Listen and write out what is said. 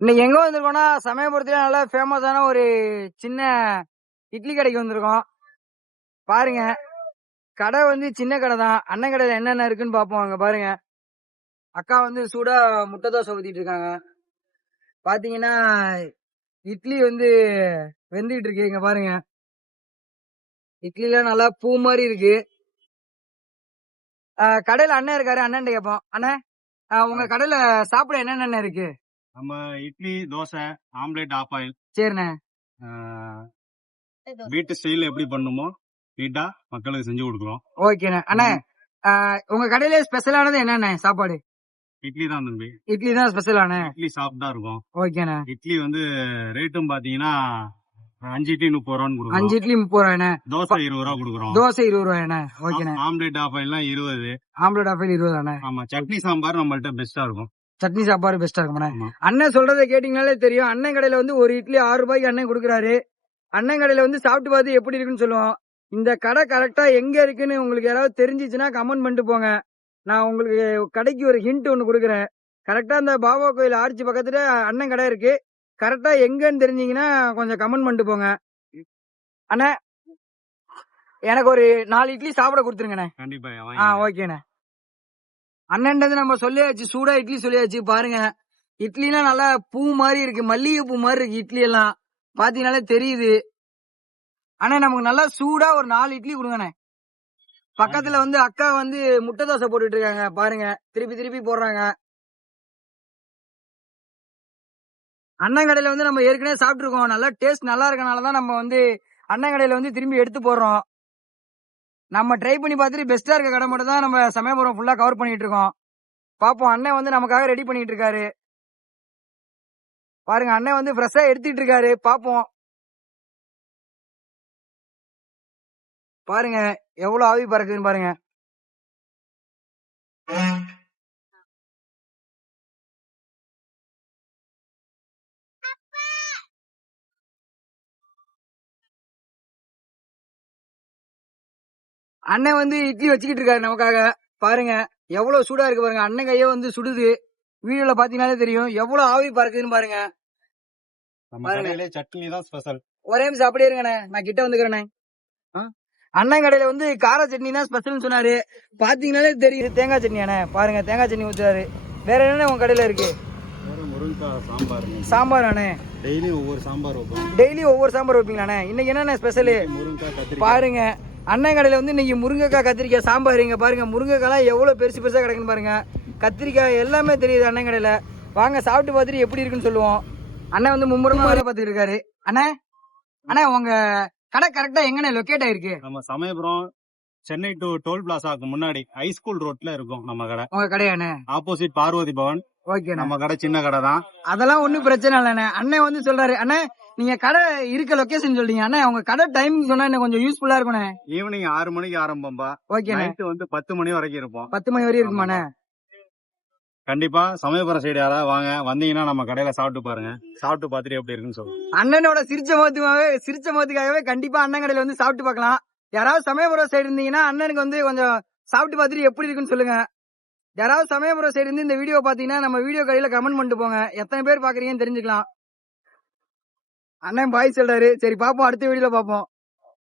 இன்னைக்கு எங்க வந்திருக்கோம்னா சமயபுரத்துல நல்லா ஃபேமஸான ஒரு சின்ன இட்லி கடைக்கு வந்திருக்கோம். பாருங்க, கடை வந்து சின்ன கடை தான். அண்ணன் கடையில என்னென்ன இருக்குன்னு பாப்போம். அங்க பாருங்க, அக்கா வந்து சூடா முட்டை தோசை ஊத்திட்டு இருக்காங்க. பாத்தீங்கன்னா இட்லி வந்து வெந்துகிட்டு இருக்கு. இங்க பாருங்க, இட்லிலாம் நல்லா பூ மாதிரி இருக்கு. கடையில அண்ணன் இருக்காரு, அண்ணன் கேட்போம். அண்ணன், உங்க கடையில சாப்பிட என்னென்ன இருக்கு? நம்ம idli, dosa, omelette, half boil. சரிண்ணே. வீட்டு ஸ்டைல் எப்படி பண்ணுமோ நீட்டா மக்களுக்கு செஞ்சு கொடுக்குறோம். ஓகேண்ணே. அண்ணே, உங்க கடையில ஸ்பெஷலானது என்னண்ணே சாப்பாடு? இட்லி தான் தம்பி. இட்லி தான் ஸ்பெஷலானே. இட்லி சாப்பிட்டா இருக்கும். ஓகேண்ணே. இட்லி வந்து ரேட்டும் பாத்தீங்கன்னா 5 இட்லி 30 ரூபான்னு கொடுக்குறோம். 5 இட்லி 30 ரூபாய்ண்ணே. தோசை 20 ரூபா கொடுக்குறோம். தோசை 20 ரூபாய்ண்ணே. ஓகேண்ணே. ஆம்லேட் ஆஃப் ஆயில்லாம் 20. ஆம்லேட் ஆஃப் ஆயில் 20 தானே. ஆமா, சட்னி சாம்பார் நம்மள்ட்ட பெஸ்டா இருக்கும். சட்னி சாப்பாடு பெஸ்டா இருக்கும்ண்ணே. அண்ணன் சொல்றதை கேட்டீங்கனாலே தெரியும். அண்ணன் கடையில வந்து ஒரு இட்லி 6 ரூபாய்க்கு அண்ணன் கொடுக்குறாரு. அண்ணன் கடையில வந்து சாப்பிட்டு பார்த்து எப்படி இருக்குன்னு சொல்லுவோம். இந்த கடை கரெக்டா எங்க இருக்குன்னு உங்களுக்கு யாராவது தெரிஞ்சிச்சுன்னா கமெண்ட் பண்ணிட்டு போங்க. நான் உங்களுக்கு கடைக்கு ஒரு ஹிண்ட் ஒண்ணு கொடுக்குறேன். கரெக்டா இந்த பாபா கோயில் ஆர்ச்சி பக்கத்துல அண்ணன் கடை இருக்கு. கரெக்டா எங்கன்னு தெரிஞ்சீங்கன்னா கொஞ்சம் கமெண்ட் பண்ணிட்டு போங்க. அண்ணா, எனக்கு ஒரு 4 இட்லி சாப்பிட கொடுத்துருங்கண்ணே. கண்டிப்பா. ஓகேண்ணே. அண்ணன்றது நம்ம சொல்லியாச்சு, சூடா இட்லி சொல்லியாச்சு. பாருங்க, இட்லிலாம் நல்லா பூ மாதிரி இருக்கு, மல்லிகை பூ மாதிரி இருக்கு. இட்லி எல்லாம் பாத்தீங்கன்னாலே தெரியுது. அண்ணா, நமக்கு நல்லா சூடா ஒரு 4 இட்லி கொடுங்கண்ணே. பக்கத்துல வந்து அக்கா வந்து முட்டை தோசை போட்டுட்டு இருக்காங்க. பாருங்க, திருப்பி திருப்பி போடுறாங்க. அண்ணன் கடையில வந்து நம்ம ஏற்கனவே சாப்பிட்டு இருக்கோம். நல்லா டேஸ்ட் நல்லா இருக்கனாலதான் நம்ம வந்து அண்ணன் கடையில வந்து திரும்பி எடுத்து போடுறோம். நம்ம ட்ரை பண்ணி பார்த்துட்டு பெஸ்டா இருக்க கடை மட்டும் தான் நம்ம சமயபுரம் ஃபுல்லா கவர் பண்ணிட்டு இருக்கோம். பாப்போம், அண்ணன் வந்து நமக்காக ரெடி பண்ணிட்டு இருக்காரு. பாருங்க, அண்ணன் வந்து ஃப்ரெஷ்ஷா எடுத்துட்டு இருக்காரு. பாப்போம். பாருங்க எவ்வளவு ஆவி பறக்குதுன்னு பாருங்க. அண்ணன் வந்து இட்லி வச்சுக்கிட்டு இருக்காரு நமக்காக. பாருங்க எவ்வளவு சூடா இருக்கு பாருங்க. அண்ணன் கையே வந்து சுடுது. வீடியோல பாத்தீங்கன்னாலே தெரியும் எவ்வளவு ஆவி பறக்குதுன்னு பாருங்க. சட்னி தான் ஸ்பெஷல். ஒரே நிமிஷம் அப்படியே இருங்கண்ணே, நான் கிட்ட வந்துக்கிறேண்ணே. அண்ணன் கடையில வந்து கார சட்னி தான் ஸ்பெஷல்னு சொன்னாரு. பாத்தீங்கன்னாலே தெரியுது தேங்காய் சட்னியாண்ணே. பாருங்க, தேங்காய் சட்னி ஊத்துறாரு. வேற என்ன உங்க கடையில இருக்கு? சாம்பார் அண்ணே. டெய்லி ஒவ்வொரு சாம்பார் வைப்போம். டெய்லி ஒவ்வொரு சாம்பார் வைப்பீங்களாண்ணே? இன்னைக்கு என்னென்ன ஸ்பெஷல்? பாருங்க, அண்ணன் கடையில வந்து இன்னைக்கு முருங்கைக்காய் கத்திரிக்காய் சாம்பார். இங்க பாருங்க, முருங்கைக்காய் எவ்வளவு பெருசு பெருசா கிடக்குன்னு பாருங்க. கத்திரிக்காய் எல்லாமே தெரியுது அண்ணன் கடையில. வாங்க சாப்பிட்டு பார்த்துட்டு எப்படி இருக்குன்னு சொல்லுவோம். அண்ணன் வந்து மும்முரமா வேலை பார்த்துட்டு இருக்காரு. அண்ணா, உங்க கடை கரெக்டா எங்கண்ணே லொக்கேட் ஆயிருக்கு? நம்ம சமயபுரம் சென்னை டு டோல் பிளாசாக்கு முன்னாடி ஹைஸ்கூல் ரோட்ல இருக்கும் நம்ம கடை. உங்க கடையாண்ணே? ஆப்போசிட் பார்வதி பவன். ஓகே, நம்ம கடை சின்ன கடை தான். அதெல்லாம் ஒண்ணும் பிரச்சனை இல்லண்ணே. அண்ணன் வந்து சொல்றாரு, அண்ணா நீங்க கடை இருக்க லொகேஷன் சொல்றீங்க. அண்ணா, உங்க கடை டைமிங் சொன்னா எனக்கு கொஞ்சம் யூஸ்ஃபுல்லா இருக்கும்ண்ணே. ஈவினிங் 6 மணிக்கு ஆரம்பம்பா. ஓகே, நைட் வந்து 10 மணி வரைக்கும் இருப்போம். 10 மணி வரைக்கும் இருக்குமாண்ணே? கண்டிப்பா சமயபுரம் சைடு யாராவது வாங்க, வந்தீங்கன்னா நம்ம கடையில சாப்பிட்டு பாருங்க. சாப்பிட்டு பார்த்துட்டு எப்படி இருக்குன்னு சொல்லுங்க. அண்ணனோட சிரிச்ச முகத்துக்காகவே கண்டிப்பா அண்ணன் கடையில வந்து சாப்பிட்டு பார்க்கலாம். யாராவது சமயபுரம் சைடு இருந்தீங்கன்னா அண்ணனுக்கு வந்து கொஞ்சம் சாப்பிட்டு பார்த்துட்டு எப்படி இருக்குன்னு சொல்லுங்க. யாராவது சமயபுரம் சைடு இருந்து இந்த வீடியோ பாத்தீங்கன்னா நம்ம வீடியோ கடையில கமெண்ட் பண்ணிட்டு போங்க. எத்தனை பேர் பாக்குறீங்கன்னு தெரிஞ்சுக்கலாம். அண்ணன் பாய் சொல்றாரு. சரி பாப்போம், அடுத்த வீடியோல பாப்போம்.